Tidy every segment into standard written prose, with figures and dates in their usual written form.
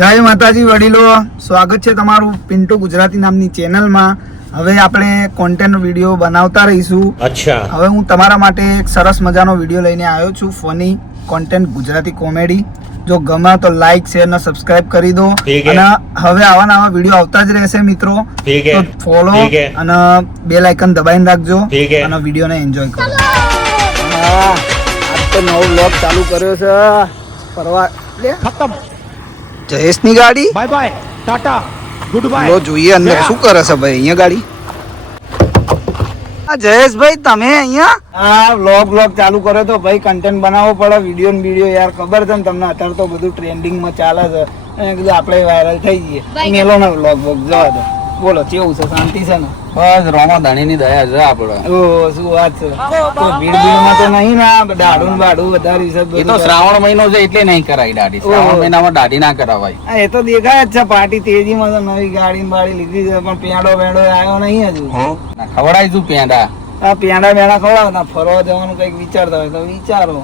જય માતાજી વડીલો, સ્વાગત છે તમારું પિન્ટુ ગુજરાતી નામની ચેનલમાં. હવે આપણે કોન્ટેન્ટ વિડીયો બનાવતા રહીશું. અચ્છા. હવે હું તમારા માટે એક સરસ મજાનો વિડીયો લઈને આવ્યો છું, ફની કોન્ટેન્ટ ગુજરાતી કોમેડી. જો ગમે તો લાઈક શેર અને સબસ્ક્રાઇબ કરી દો. અને હવે આવા નવા વિડીયો આવતા જ રહેશે મિત્રો, તો ફોલો અને બેલ આઇકન દબાઈને રાખજો અને વિડીયોને એન્જોય કરો. આજ તો નવો વ્લોગ ચાલુ કર્યો છે. ફરવા ખતમ. જયેશની ગાડી bye bye tata goodbye. લો જોઈએ અંદર શું કરે છે ભાઈ. અહીંયા ગાડી. જયેશભાઈ તમે અહીંયા વ્લોગ ચાલુ કર્યો તો ભાઈ, કન્ટેન્ટ બનાવવો પડે, વિડીયો ને વિડીયો. યાર ખબર છે ને તમને, અત્યારે તો બધું ટ્રેન્ડિંગમાં ચાલે છે. અને કીધું આપણે વાયરલ થઈ જઈએ. મેલો ને વ્લોગ જવા દો. બોલો કેવું છે, શાંતિ છે ને? બસ રોમા ધણીની દયા છે આપડે. ઓહ શું વાત છે. તો ભીડમાં તો નહીં ના, દાઢું બાઢું વધારે છે. એ તો શ્રાવણ મહિનો છે એટલે નહીં કરાય દાઢી. શ્રાવણ મહિનામાં દાઢી ના કરાવાય. એ તો દેખાય જ છે. પાર્ટી તેજીમાં તો નવી ગાડી બાડી લીધી છે, પણ પેંડો આવ્યો નહીં હજુ. ખવડાવીશું પેંડા. આ પેંડા બેડા ખવડાવતા. ફરવા જવાનું કઈક વિચારતા હોય તો વિચારો.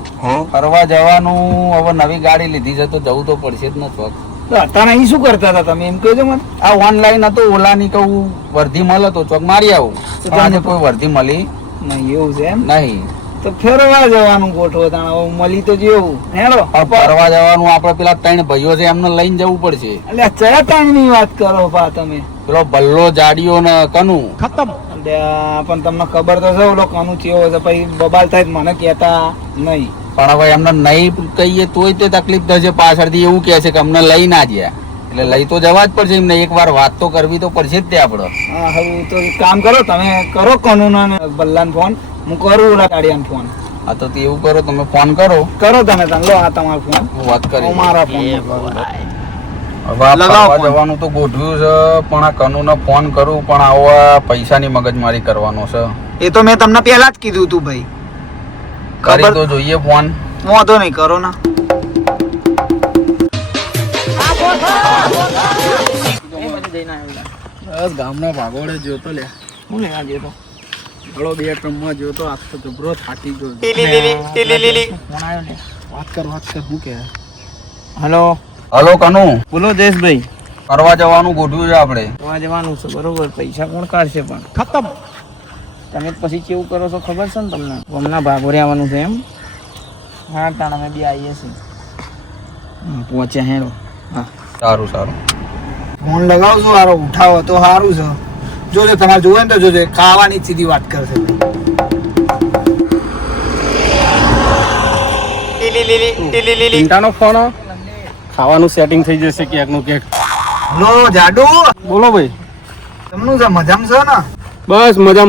ફરવા જવાનું હવે નવી ગાડી લીધી છે તો જવું તો પડશે જ નથી. તો અત્યારે અહીં શું કરતા હતા તમે, એમ કહેજો મને. આ ઓનલાઈન હતું, ઓલા ની કહું વર્ધી મળે તો ચોક મારી આવું. આજે કોઈ વર્ધી મળી નહીં. એવું છે એમ? નહીં તો ફરવા જવાનું ગોઠવો. મળી તો જેવું હેડો. ફરવા જવાનું આપડે પેલા 3 ભાઈઓ છે એમને લઈને જવું પડશે. એટલે ચયા ટાઈમ ની વાત કરો પા તમે? પેલો ભલ્લો જાડીઓ ને કનુ ખતમ. પણ તમને ખબર તો છે ઓલો કનુ ચેવો છે. પછી બબાલ થાય મને કેતા નહીં. પણ હવે એમને નહીં કહીએ તોય તે તકલીફ થશે. પાછળથી એવું કહે છે કે અમને લઈ ના ગયા, એટલે લઈ તો જવા જ પડશે એમને. એક વાર વાત તો કરવી તો પડશે જ તે આપડે. હા હવે તો કામ કરો, તમે કરો કનુ ને બલ્લાને ફોન, હું કરું ઓલા ગાડીયાને ફોન. હા તો એવું કરો, તમે ફોન કરો તમે લો આ તમારો ફોન. હું વાત કરી મારા ફોન લગાવવા જવાનું તો ગોઠવ્યું છે, પણ આ કનુને ફોન કરું, પણ આવા પૈસાની મગજમારી કરવાનો છે. એ તો મેં તમને પહેલા જ કીધું તું ભાઈ. કરી તો જોઈએ ફોન. વાંધો નહીં, કરો ના. બસ ગામના ભાગોળે જોતો લે. હું લેવા જેતો હળો 2 ટ્રમમાં જોતો. આખો જબરો થાકી ગયો. ફોન આવ્યો ને. વાત કર શું કે? હેલો હલો કનુ, બોલો જયેશભાઈ. ફરવા જવાનું ગોઠવ્યું છે આપણે. ફરવા જવાનું છે બરોબર. પૈસા કોણ કાઢશે પણ? ખતમ. તમે પછી કેવું કરો છો ખબર છે ને તમને? હમણાં ભાગોરે આવવાનું છે એમ? હા તાણ અમે બી આવીએ છીએ. પહોંચ્યા હેરો. હા સારું. ફોન લગાવશું, હારો ઉઠાવો તો સારું છે. જોજો તમારે જોવે ને તો જોજો, ખાવાની સીધી વાત કરશે. પિન્ટાનો ફોન, ખાવાનું સેટિંગ થઈ જશે કેકનું કેક. લો જાડુ, બોલો ભાઈ. તમનું છે મજામાં છે ને? બસ મજા.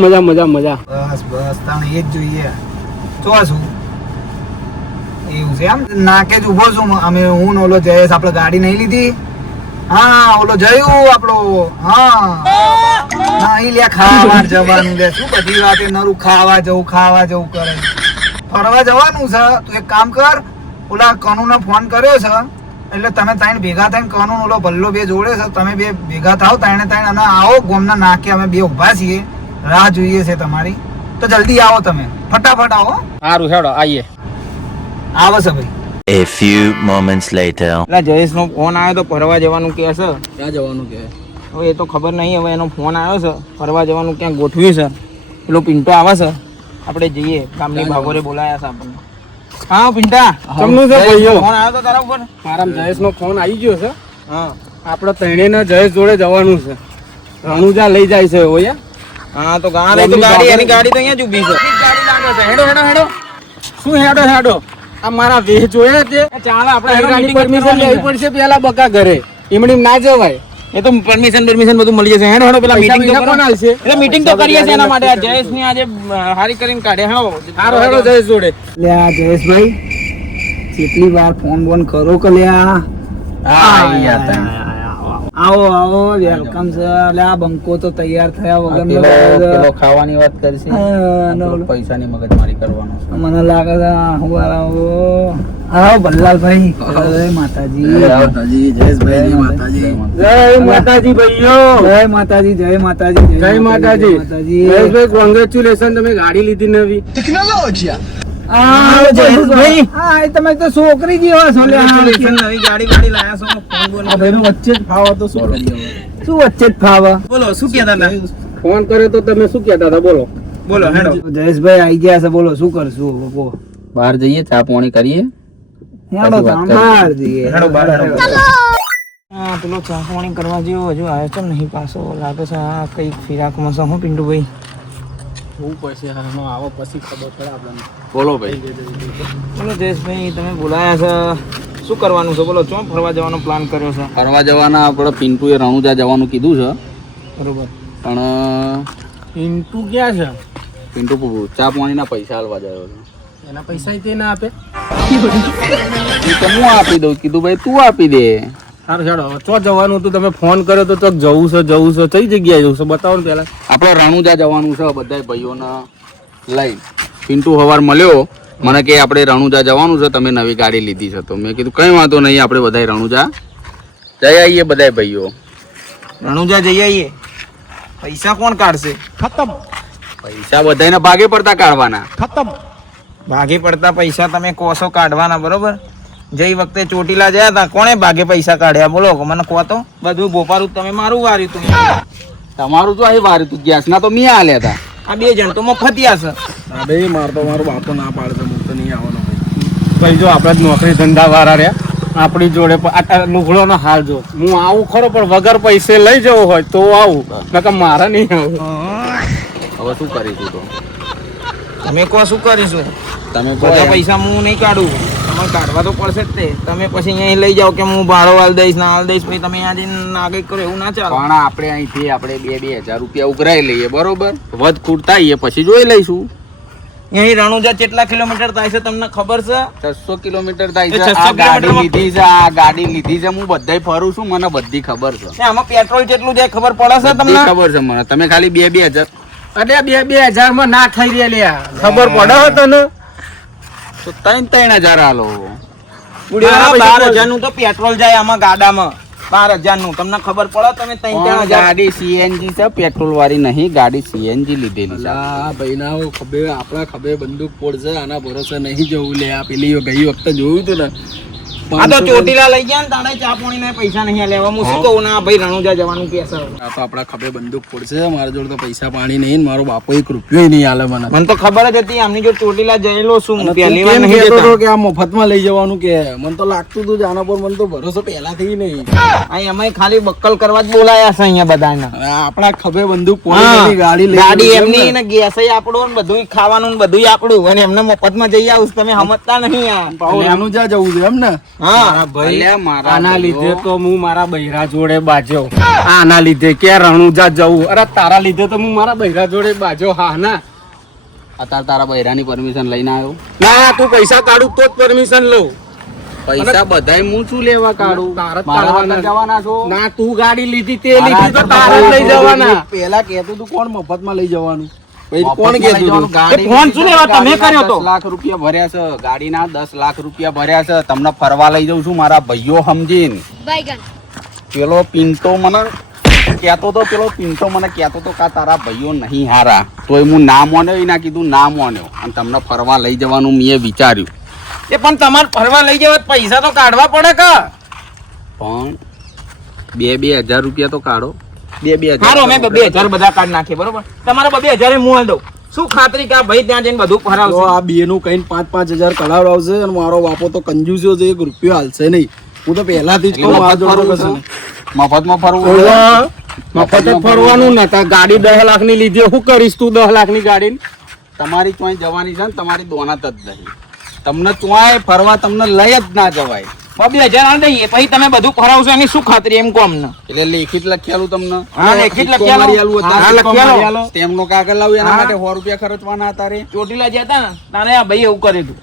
બસ તાણે એ જ જોઈએ. જો શું એવું છે એમ? નાકે જ ઉભો છું અમે, હું ને ઓલો જયેશ. આપણે ગાડી નહીં લીધી? હા ઓલો જયું આપણો. હા નહીં લે, ખાવા જવાનું લે. શું બધી વાતે નરું ખાવા જવું કરે. ફરવા જવાનું છે. તું એક કામ કર, ઓલા કનુને ફોન કર્યો છે એટલે તમે ત્રણ ભેગા થઈને, કનુ ઓલો ભલ્લો બે જોડે છે, તમે બે ભેગા થાવ ત્રણે અને આવો ગોમના નાકે. અમે બે ઉભા છીએ, રાહ જોઈએ છે તમારી. તો જલ્દી આવો, તમે ફટાફટ આવો. સારું હેડો આવીએ. આવે છે ભાઈ. A few moments later. એટલે જયેશનો ફોન આવ્યો તો ફરવા જવાનું કહે છે. ક્યાં જવાનું કે? હવે એ તો ખબર નહીં. હવે એનો ફોન આવ્યો છે, ફરવા જવાનું ક્યાં ગોઠવ્યું છે. પેલો પિન્ટો આવે છે, આપણે જઈએ. ગામની ભાગોરે બોલાયા છે આપણને. હા પિન્ટા, તમને છે ભાઈઓ? ફોન આવ્યો તો તારા ઉપર? મારા જયેશનો ફોન આવી ગયો છે. હા આપણે ત્રણેયને જયેશ જોડે જવાનું છે. રણુજા લઈ જાય છે એવો યાર. હા તો ગાડી તો એની ગાડી તો અહીંયા જ ઊભી છે. હેડો. શું હેડો? આ મારા વેહ જોયા છે. ચાલ આપણે પરમિશન લેવી પડશે પેલા બકા ઘરે. એમડી ના જવાય. એ તો પરમિશન બધું મળી જશે. હેડો પેલા મીટિંગ તો કોણ આલશે? એટલે મીટિંગ તો કરીએ છે એના માટે. આ જયેશ ની આજે હારી કરીને કાઢે. હેડો જયેશ જોડે. લે આ જયેશભાઈ કેટલી વાર ફોન કરો કે લ્યા. આવો વેલકમ છે. લે આ બંકો તો તૈયાર થયા વગર ખાવાની વાત કરશે, પૈસાની મગજમારી કરવાનો છે. મને લાગે છે આવો ભલ્લાલભાઈ. જય માતાજી. જય માતાજી ભાઈઓ. જય માતાજી. જયેશભાઈ કોંગ્રેચ્યુલેશન, તમે ગાડી લીધી નવી. આ જયેશભાઈ, હા, એ તમે તો છોકરી જેવા છો લે. હા, નવી ગાડી વાડી લાયા છો ફોન બોલ આ ભાઈનો વચ્ચે જ ફાવો તો શું કરીએ? શું વચ્ચે જ ફાવે? બોલો શું કહેતા હતા? ફોન કર્યો તો તમે શું કહેતા હતા? બોલો. બોલો હેડો. જયેશભાઈ આઈ ગયા છે, બોલો શું કરશું હવે? કહો. બહાર જઈએ ચા પાણી કરીએ. હેડો તો બહાર જઈએ. હેડો બહાર હેડો. હા, પેલો ચા પાણી કરવા જેવો હજુ આવ્યો છે નહીં પાછો. લાગે છે આ કંઈક ફિરાકમાં છે. હું પિન્ટુભાઈ હું પછી આમાં આવો પછી ખબર પડે આપણને. બોલો ભાઈ. બોલો જયેશભાઈ, તમે બોલાયા છે, શું કરવાનું છે? બોલો, ચોમ ફરવા જવાનો પ્લાન કર્યો છે? ફરવા જવાના આપણે પિન્ટુએ રણુજા જવાનું કીધું છે, બરોબર. પણ પિન્ટુ ક્યાં છે? પિન્ટુ ચા પાણીના પૈસા હાલવા જાય છે. એના પૈસા તે ના આપે. એ તો હું આપી દઉં. કીધું ભાઈ તું આપી દે. સારું ચાલો, ચો જવાનું હતું? તમે ફોન કર્યો તો ચોક જવું છે કઈ જગ્યાએ જવું છે બતાવો ને પહેલા. આપણે રણુજા જવાનું છે બધા ભાઈઓને લઈ. પિન્ટુ હવાર મળ્યો, મને કે આપણે રણુજા જવાનું છે, તમે નવી ગાડી લીધી છે. તો મેં કીધું કઈ વાંધો નહીં, આપણે બધા રણુજા જઈ આવીએ બધા ભાઈઓ. રણુજા જઈ આવીએ. પૈસા કોણ કાઢશે? પૈસા બધાને ભાગે પડતા કાઢવાના. ભાગે પડતા પૈસા તમે કોસો કાઢવાના, બરોબર? જઈ વખતે ચોટીલા ગયા હતા, કોણે ભાગે પૈસા કાઢ્યા? બોલો, મને કહો તો. બધું ભોપારું તમે મારું વાર્યું તું. તમારું તો અહીં વાર હતું, ગેસના તો મેં આલ્યા હતા. આ બે જણ તો મફતિયા છે. હા ભાઈ, મારો બાપો ના પાડે તો હું તો નહીં આવવાનો ભાઈ. ભાઈ જો આપણે જ નોકરી ધંધા વાળા રહ્યા, આપણી જોડે લુગડોનો હાલ જો. હું આવું ખરો, પણ વગર પૈસે લઈ જવો હોય તો આવું, નકર મારે નહીં આવું. હવે શું કરીશું? તો તમે કહો શું કરીશું? તમે બધા પૈસા હું નહીં કાઢું, તમારે કાઢવા તો પડશે જ તે. તમે પછી અહીંયા લઈ જાઓ કે હું ભાડો હાલ દઈશ ના હાલ દઈશ, પછી તમે આજે આગળ કરો, એવું ના ચાલે. પણ આપણે અહીંથી આપણે 2,000 રૂપિયા ઉઘરાઈ લઈએ, બરોબર? વધ ખૂટતા એ પછી જોઈ લઈશું. અહીં રણુજા કેટલા કિલોમીટર થાય છે તમને ખબર છે? 600 કિલોમીટર થાય એ છે. 600 આ ગાડી કિલોમીટરમાં લીધી છે, આ ગાડી લીધી છે. હું બધાય ફરું છું, મને બધી ખબર છે. ને આમાં પેટ્રોલ કેટલું જાય ખબર પડે છે બધી તમને? ખબર છે મને. તમે ખાલી 2,000 અરે 2,000 માં ના થઈ રહ્યા લ્યા, ખબર પડે તને? તો 3,000 હાલો. મારા 12,000 નું તો પેટ્રોલ જાય આમાં ગાડામાં. 12,000 નું તમને ખબર પડે? તમે 3,000 ગાડી સીએનજી છે, પેટ્રોલ વાળી નહીં. ગાડી સીએનજી લીધેલી છે. આ ભાઈ ના ખભે, આપણા ખભે બંદૂક પડશે, આના ભરોસે નહીં જવું લે. આ પેલી ગઈ વખતે જોયું હતું ને, આ તો ચોટીલા લઈ ગયા ને તાણે ચા પાણી ના પૈસા નહીં લેવા. હું શું કહું? ના ભાઈ, રણુજા જવાનું કે છે. આ તો આપણા ખભે બંદૂક પડશે. મારા જોડે તો પૈસા પાણી નહીં, મારો બાપો 1 રૂપિયો નહીં હાલે મને. મને તો ખબર જ હતી આમની જો ચોટીલા જયેલો છું. અને તું પહેલી વાર કેમ નહીં કહેતો હતો જતા. કે આ મફતમાં લઈ જવાનું? કે મને તો લાગતું હતું આના પર મને તો ભરોસો પહેલાથી નહીં. અહીં અમે ખાલી બક્કલ કરવા જ બોલાયા છે અહીંયા બધાને. અને આપણા ખભે બંદૂક હા, પડી ગાડી લઈ ગાડી જવી એમની એમ ને. ને ગેસ આપણું ને બધું ખાવાનું ને બધું આપણું, અને એમને મફતમાં જઈ આવું તમે સમજતા નહીં આ. પાછું એનું જ્યાં જવું છે એમ ને. હા ભાઈ અલ્યા મારા આના ભાઈઓ. લીધે તો હું મારા બૈરા જોડે બાજ્યો. આના લીધે કે રણુજા જવું. અરે તારા લીધે તો હું મારા બૈરા જોડે બાજ્યો. હા ના અત્યારે તારા બૈરાની પરમિશન લઈને આવ્યો. ના, તું પૈસા કાઢું તો જ પરમિશન લઉં. પૈસા બધાય હું શું લેવા કાઢું? તારા જ મારા કાઢવાના. હાથે જવાના છો? ના, તું ગાડી લીધી તે લીધી તો મારા તારા જ લઈ જવાના. પેલા કહેતું તું કોણ મફતમાં લઈ જવાનું? ભાઈ મફતમાં કોણ લઈ કહેતું જવાનું. હતું? ગાડી ફોન શું લેવા તમે ગાડીના કર્યો તો? 10 લાખ રૂપિયા ભર્યા છે. ગાડીના 10 લાખ રૂપિયા ભર્યા છે. તમને ફરવા લઈ જાઉં છું મારા ભાઈઓ સમજીને. પેલો પિન્ટો મને કહેતો તો, કા તારા ભાઈઓ નહીં હારા. તોય હું ના માન્યો, એના કીધું ના માન્યો. અને તમને ફરવા લઈ જવાનું મેં વિચાર્યું. એ પણ તમારે ફરવા લઈ જવા પૈસા તો કાઢવા પડે કે? પણ 2,000 રૂપિયા તો કાઢો. 2,000 સારું, અમે 2,000 બધા કાઢ નાખીએ, બરોબર? તમારે 2,000 હું દઉં. શું ખાતરી કે આ ભાઈ ત્યાં જઈને બધું તો ફરાવશે? આ બે નું કઈ 5,000 કઢાવડાવશે અને મારો બાપો તો કંજૂસ્યો છે, 1 રૂપિયો હાલશે નહીં. હું તો પહેલાથી જ કહું આ જોડે કશું નહીં. મફતમાં ફરવું. ઓવા, મફત જ ફરવાનું ને. તાર ગાડી 10 લાખ ની લીધી, શું કરીશ તું 10 લાખ ની ગાડી? તમારી ચોય જવાની છે ને, તમારી દોનાત જ નહીં. તમને ચોય ફરવા તમને લઈ જ ના જવાય. 2,000 આલ દઈએ, પછી તમે બધું ફરાવશો એની શું ખાતરી? એમ કહો અમને. એટલે લેખિત લખેલું તમને. હા, લેખિત સિક્કો લખેલું. મારી આલું, હા, સિક્કો લખેલું. મારી આલો. સ્ટેમ્પનો કાગળ લાવું, એના હા. માટે 100 રૂપિયા ખર્ચવાના હતા રે. ચોટીલા ગયા હતા ને તારે આ ભાઈ એવું કર્યું હતું.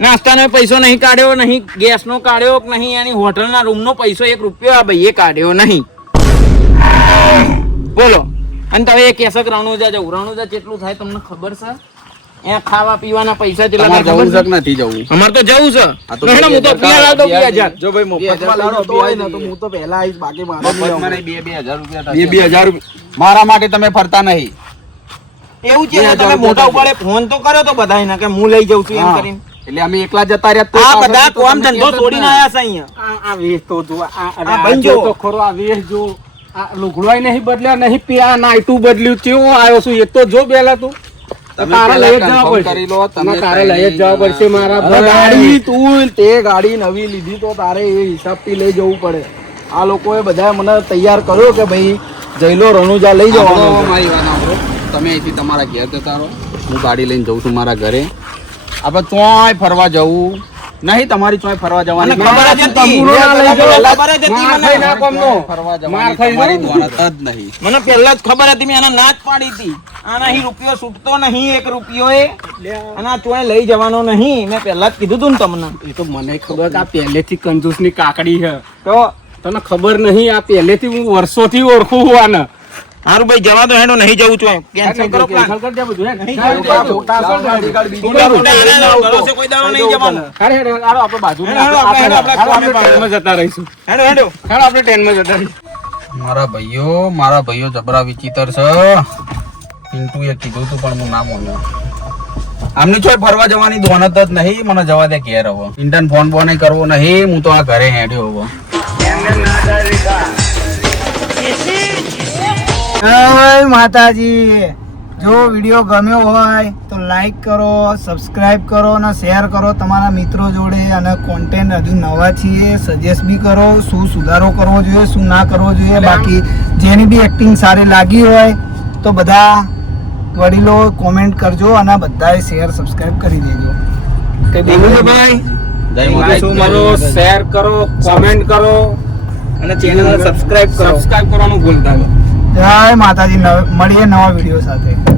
નાસ્તાનો પૈસો નહીં કાઢ્યો, નહીં ગેસનો કાઢ્યો, નહીં એની હોટલના રૂમનો પૈસો 1 રૂપિયો આ ભાઈએ કાઢ્યો નહીં. બોલો. અને તમે એ કહેશો કે રણુજા જવું. રણુજા કેટલું થાય તમને ખબર છે? અહીંયા ખાવા પીવાના પૈસા કેટલા તમારે થાય જવું ખબર છે છે? કે નથી જવું? અમારે તો જવું છે. આ તો મેડમ, હું તો 2,000 પેલા લાવતો 2,000. જો ભાઈ મફતમાં લાવતો હોય ને તો હું તો પહેલા આવીશ, બાકી મારે નહીં મફતમાં આવવું. નહીં, 2,000 રૂપિયા થશે. 2,000 રૂપિયા. મારા માટે તમે ફરતા નહીં. એવું છે ને, તમે મોટા ઉપાડે ફોન તો કર્યો તો બધાયને કે હું લઈ જાઉં છું એમ હા. કરીને. એટલે અમે એકલા જતા રહ્યા તો આ આગળ બધા તો કોમ તમે ધંધો કહેતા જ છોડીને નહીં. આયા છે અહીંયા. આ વેશ તો જો આ ભાઈ જો જો. તો ખરો આ વેશ જો આ લુગડોય નહીં બદલ્યા નહીં પીયા નાઈટું બદલ્યું કેવો આવ્યો છું એ તો જો બેલા તું તમે તારે પહેલા લઈ જ જવા confirm કરી લો, પડશે તમે તારે લઈ જ જવા પડશે મારા અરે ભાઈ. ગાડી તું તે ગાડી નવી લીધી તો તારે એ હિસાબથી લઈ જવું પડે. આ લોકોએ બધા મને તૈયાર કર્યો કે ભાઈ જયલો રણુજા લઈ જવાનો સાંભળો, છે. મારી વાત સાંભળો. તમે અહીંથી તમારા ઘેર જતા રહો, હું ગાડી લઈને જઉં છું મારા ઘરે. આપણે ચોય ફરવા જવું નહીં, તમારી ચોય ફરવા જવાની મને ખબર જ હતી. તંબુરો ના લઈ જાઓ. ખબર જ હતી માર મને. ખાઈ ના કોમનો. ફરવા માર જવાની ખાઈ તમારી જાઉં. દ્વારત જ નહીં. મને પહેલા જ ખબર હતી, મેં આના ના જ પાડી હતી. આના અહીં રૂપિયો છૂટતો નહીં, 1 રૂપિયો એ અને આ ચોય લઈ જવાનો નહીં. મેં પહેલા જ કીધું તું ને તમને. એ તો મને ખબર કે આ પહેલેથી કંજૂસની કાકડી છે તો તને ખબર નહીં આ પહેલેથી હું વર્ષોથી ઓળખું છું આને હારું ભાઈ જવા દો, હેડો નહીં જવું ચોય. કેન્સલ કરો પ્લાન. Cancel કરી દે બધું, હે? નહીં ચાલ, જવું ચાલ, તો. ચાલ, ચાલ, ગાડી ગાડી બીજી ચાલ, ખોટા આના ભરોસે કોઈ દાડો નહીં જવાનું. હારે, હારે, હાલો, આપણે બાજુમાં, હેડો, આપણે આપણે ટ્રેનમાં જતા રહીશું હેડો હેડો. હાલો, આપણે ટ્રેનમાં જતા રહીશું મારા ભાઈઓ જબરા વિચિત્ર છે. પિન્ટુએ કીધું તું પણ હું ના માન્યો. આમની ચોય ફરવા જવાની દોનત જ નહીં. મને જવા દે ઘેર હવે. ઇન્ટરન ફોન બોન કરવો નહીં. હું તો આ ઘરે હેડ્યો હવે. જય માતાજી. જો વિડીયો ગમ્યો હોય તો લાઈક કરો, સબસ્ક્રાઇબ કરો અને શેર કરો તમારા મિત્રો જોડે. અને કોન્ટેન્ટ હજુ નવા છીએ, સજેસ્ટ બી કરો શું સુધારો કરવો જોઈએ શું ના કરવો જોઈએ. બાકી જેની બી એક્ટિંગ સારી લાગી હોય તો બધા વડીલો કોમેન્ટ કરજો અને બધાએ શેર સબસ્ક્રાઇબ કરી દેજો. કઈ બોલું છે ભાઈ? જય લાઈક માતાજી. કરો, શેર કરો, કોમેન્ટ કરો અને ચેનલ સબસ્ક્રાઇબ કરો. સબસ્ક્રાઇબ કરવાનું ભૂલતા નહીં. જય માતાજી. મળીએ નવા વિડીયો સાથે.